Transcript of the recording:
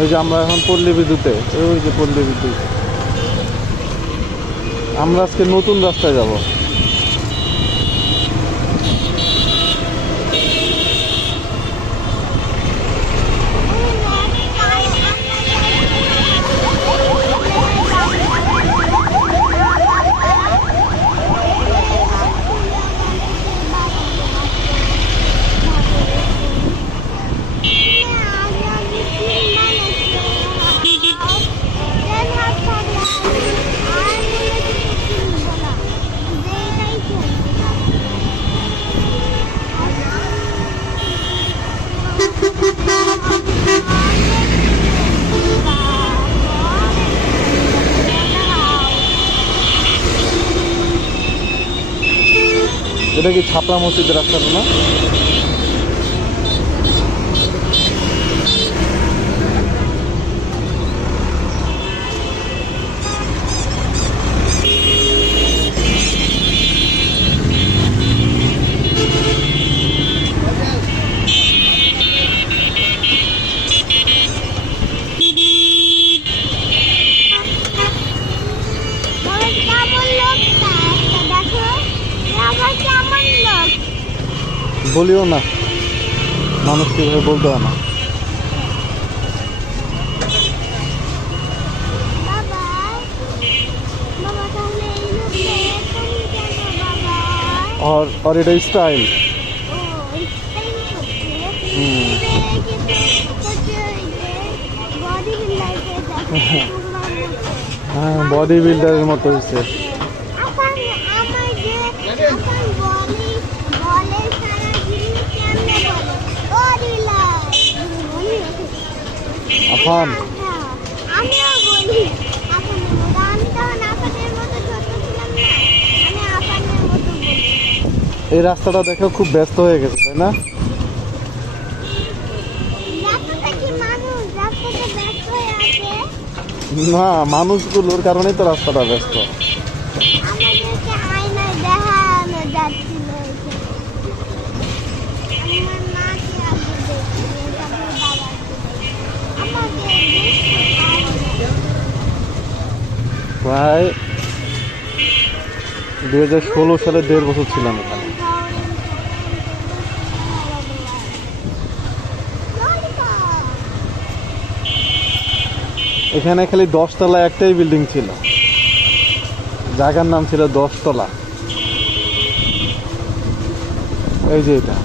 ওই যে আমরা এখন পল্লী বিদ্যুতে, ওই যে পল্লী বিদ্যুৎ। আমরা আজকে নতুন রাস্তায় যাব। এটা কি ছাপড়া মসজিদের রাস্তাটা না? বলিও না, মানুষ কিভাবে বলতে হয় না। और এটা স্টাইল। হ্যাঁ, বডি বিল্ডারের মতো হয়েছে। আফান আমিও বলি আফান আমি তখন আফানের মতো ছোট ছিলাম না, আমি আফানের মতো বলি। এই রাস্তাটা দেখো খুব ব্যস্ত হয়ে গেছে, তাই না? রাস্তাটা কি মানুষ রাস্তাটা ব্যস্ত হয়ে আছে? না, মানুষগুলোর কারণেই তো রাস্তাটা ব্যস্ত। আমাদেরকে আয়নায় দেখানো যাচ্ছিল আমার মাকে আগে দেখছিল, তারপর বাবাকে প্রায় 2016 সালে 1.5 বছর ছিলাম এখানে। এখানে খালি 10 তলা একটাই বিল্ডিং ছিল, জায়গার নাম ছিল 10 তলা। এই যে এটা